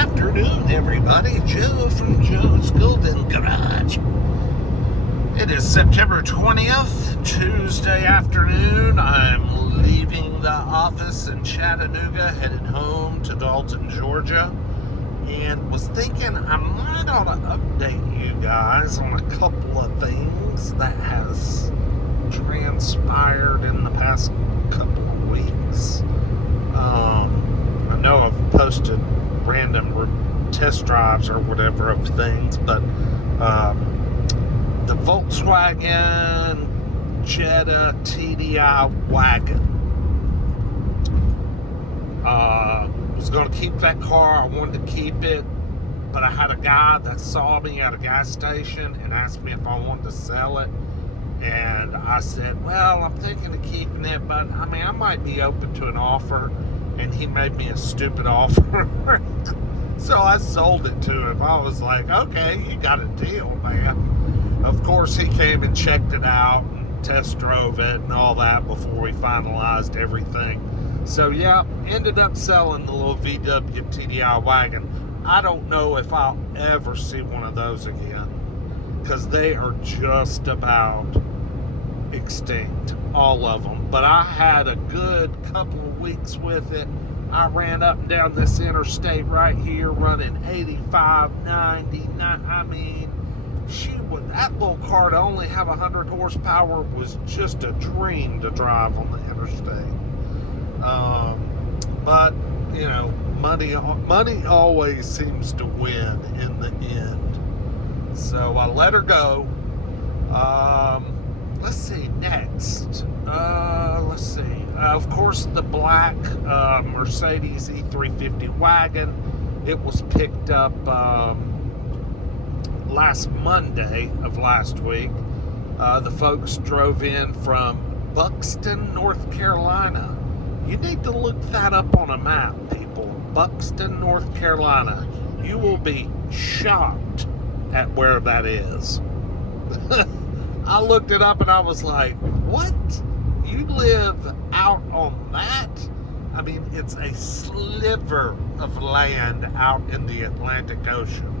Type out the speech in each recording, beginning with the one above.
afternoon, everybody. Joe from Joe's Golden Garage. It is September 20th, Tuesday afternoon. I'm leaving the office in Chattanooga, headed home to Dalton, Georgia, and was thinking I might ought to update you guys on a couple of things that has transpired in the past couple of weeks. I know I've posted random test drives or whatever of things, but the Volkswagen Jetta TDI wagon, was going to keep that car. I wanted to keep it, but I had a guy that saw me at a gas station and asked me if I wanted to sell it, and I said, well, I'm thinking of keeping it, but I mean, I might be open to an offer. And he made me a stupid offer. So I sold it to him. I was like, okay, you got a deal, man. Of course, he came and checked it out and test drove it and all that before we finalized everything. So, yeah, ended up selling the little VW TDI wagon. I don't know if I'll ever see one of those again, because they are just about extinct, all of them. But I had a good couple of weeks with it. I ran up and down this interstate right here running 85, 90. I mean, that little car to only have 100 horsepower was just a dream to drive on the interstate. But you know, money always seems to win in the end. So I let her go. Let's see, next. Let's see. Of course, the black Mercedes E350 wagon. It was picked up last Monday of last week. The folks drove in from Buxton, North Carolina. You need to look that up on a map, people. Buxton, North Carolina. You will be shocked at where that is. I looked it up and I was like, what? You live out on that? I mean, it's a sliver of land out in the Atlantic Ocean.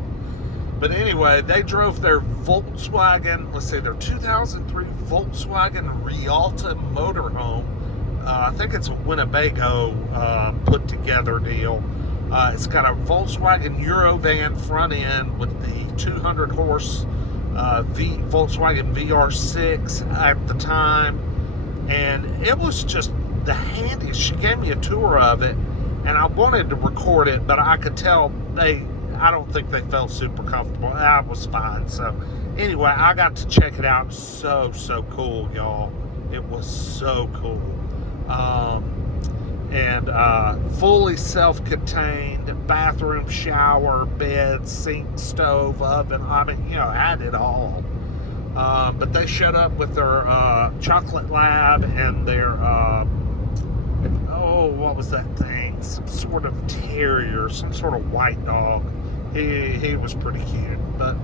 But anyway, they drove their Volkswagen, let's say their 2003 Volkswagen Rialta motorhome. I think it's a Winnebago put together deal. It's got a Volkswagen Eurovan front end with the 200 horse Volkswagen VR6 at the time, and it was just the handiest. She gave me a tour of it, and I wanted to record it, but I could tell I don't think they felt super comfortable. That was fine. So anyway, I got to check it out. So cool, y'all. It was so cool. And fully self-contained bathroom, shower, bed, sink, stove, oven. I mean, you know, had it all. But they showed up with their chocolate lab and their what was that thing? Some sort of terrier, some sort of white dog. He was pretty cute, but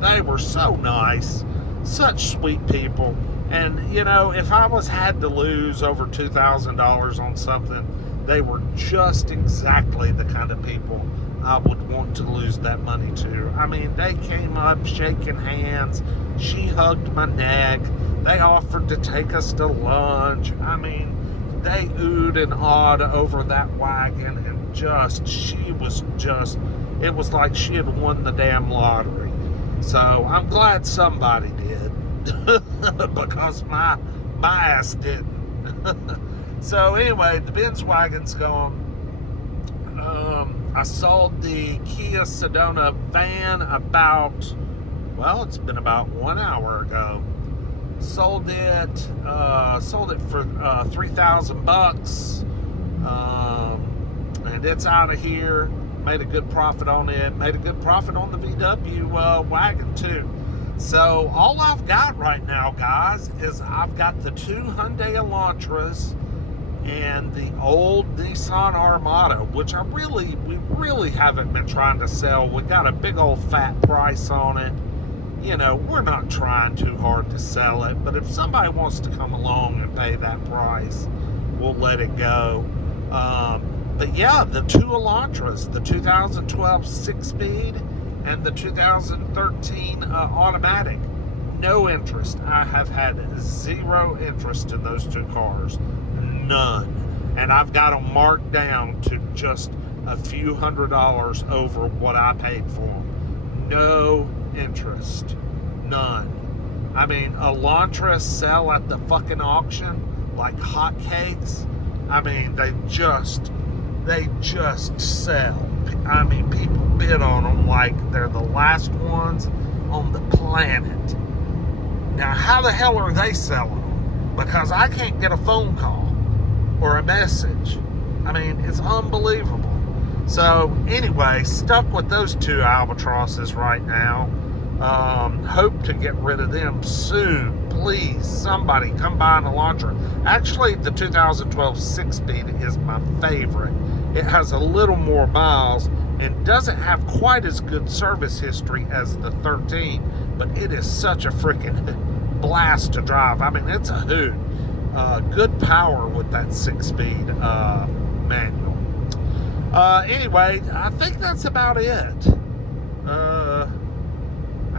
they were so nice, such sweet people. And, you know, if I had to lose over $2,000 on something, they were just exactly the kind of people I would want to lose that money to. I mean, they came up shaking hands. She hugged my neck. They offered to take us to lunch. I mean, they oohed and awed over that wagon, and it was like she had won the damn lottery. So I'm glad somebody did. Because my ass didn't. So anyway, the Benz wagon's gone. I sold the Kia Sedona van it's been about 1 hour ago. Sold it for $3,000, and it's out of here. Made a good profit on it. Made a good profit on the VW wagon too. So all I've got right now, guys, is I've got the two Hyundai Elantras and the old Nissan Armada, which we really haven't been trying to sell. We got a big old fat price on it. You know, we're not trying too hard to sell it, but if somebody wants to come along and pay that price, we'll let it go. But yeah, the two Elantras, the 2012 6-speed and the 2013 automatic, no interest. I have had zero interest in those two cars. None. And I've got them marked down to just a few $100s over what I paid for them. No interest. None. I mean, Elantras sell at the fucking auction like hotcakes. I mean, they just sell. I mean, people bid on them like they're the last ones on the planet. Now, how the hell are they selling them? Because I can't get a phone call or a message. I mean, it's unbelievable. So, anyway, stuck with those two albatrosses right now. Hope to get rid of them soon. Please, somebody come by an Elantra. Actually, the 2012 6-speed is my favorite. It has a little more miles and doesn't have quite as good service history as the 13, but it is such a freaking blast to drive. I mean, it's a hoot. Good power with that 6-speed manual. Anyway, I think that's about it. I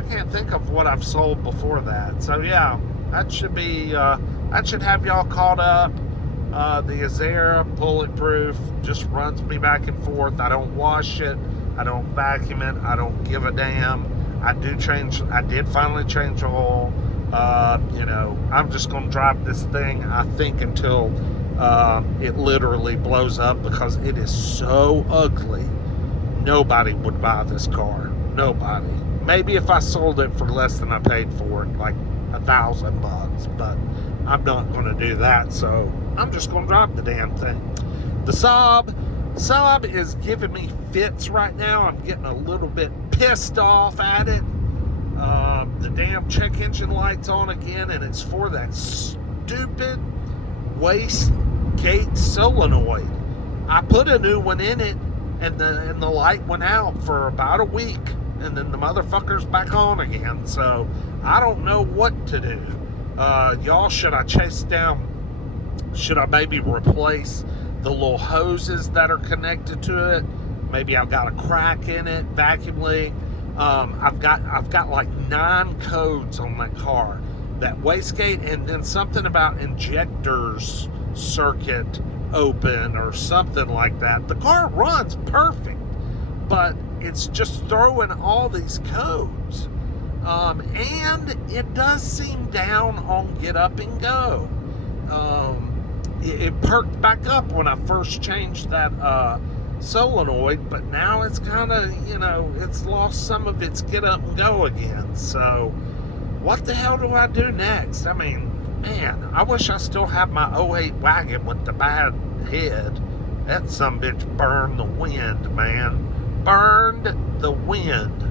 can't think of what I've sold before that. So yeah, that should be that should have y'all caught up. The Azera bulletproof just runs me back and forth. I don't wash it. I don't vacuum it. I don't give a damn. I did finally change oil. You know, I'm just going to drive this thing, I think, until it literally blows up, because it is so ugly. Nobody would buy this car. Nobody. Maybe if I sold it for less than I paid for it, like $1,000, but I'm not going to do that. So I'm just going to drive the damn thing. The Saab is giving me fits right now. I'm getting a little bit pissed off at it. The damn check engine light's on again, and it's for that stupid wastegate solenoid. I put a new one in it, and the light went out for about a week, and then the motherfucker's back on again. So I don't know what to do. Y'all, should I maybe replace the little hoses that are connected to it? Maybe I've got a crack in it, vacuum leak. I've got like 9 codes on my car. That wastegate, and then something about injectors circuit open or something like that. The car runs perfect, but it's just throwing all these codes. And it does seem down on get up and go. It perked back up when I first changed that solenoid, but now it's kind of, you know, it's lost some of its get up and go again. So what the hell do I do next? I mean, man, I wish I still had my '08 wagon with the bad head. That sumbitch burned the wind, man. Burned the wind.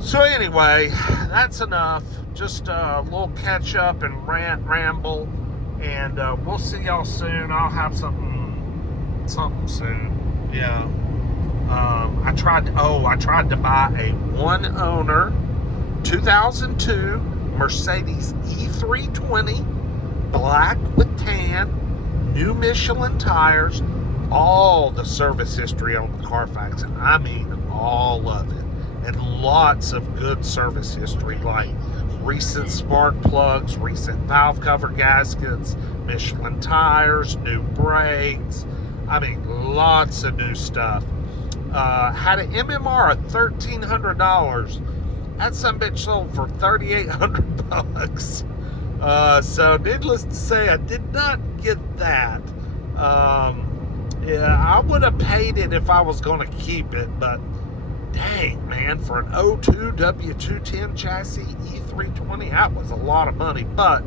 So anyway, that's enough. Just a little catch up and ramble, and we'll see y'all soon. I'll have something soon. Yeah. I tried to buy a one owner 2002 Mercedes E320, black with tan, new Michelin tires, all the service history on the Carfax. I mean, all of it. And lots of good service history, like recent spark plugs, recent valve cover gaskets, Michelin tires, new brakes. I mean, lots of new stuff. Had an MMR of $1,300. That sumbitch sold for $3,800. So needless to say, I did not get that. Yeah, I would have paid it if I was going to keep it, but dang, man, for an 02 W210 chassis E320, that was a lot of money, but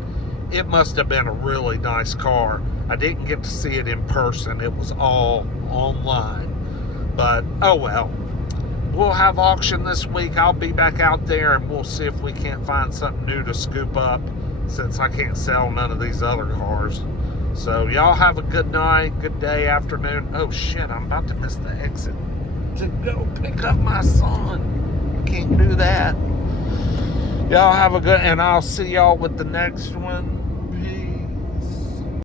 it must have been a really nice car. I didn't get to see it in person. It was all online. But, oh well. We'll have auction this week. I'll be back out there, and we'll see if we can't find something new to scoop up, since I can't sell none of these other cars. So, y'all have a good night, good day, afternoon. Oh, shit, I'm about to miss the exit to go pick up my son. Can't do that. Y'all have a good, and I'll see y'all with the next one.